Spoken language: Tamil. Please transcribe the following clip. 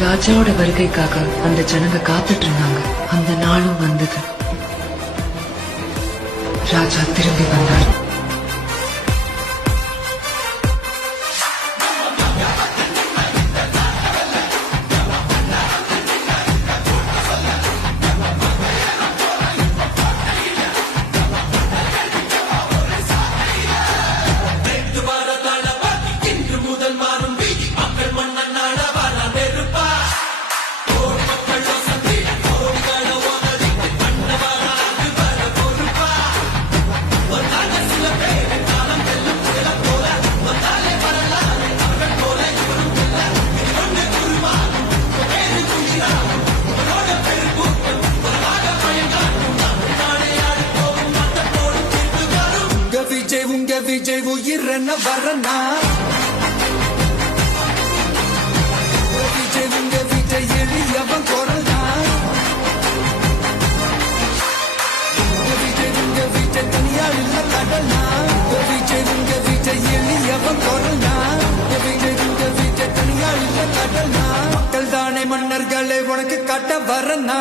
ராஜாவோட வருகைக்காக அந்த ஜனங்க காத்துட்டு இருந்தாங்க. அந்த நாளும் வந்தது. ராஜா திரும்பி வந்தார். உங்க விஜய் உயிர் என்ன வரனா விஜய் உங்க விஜய் எளியவன் குரல்னா விஜய் உங்க விஜய் தனியாள் இல்ல கடல்னா விஜய் உங்க விஜய் எளியவன் குரல்னா விஜய் உங்க விஜய் தனியாள் இல்ல கடல்னா மக்கள் தானே மன்னர்களை உனக்கு காட்ட வரனா.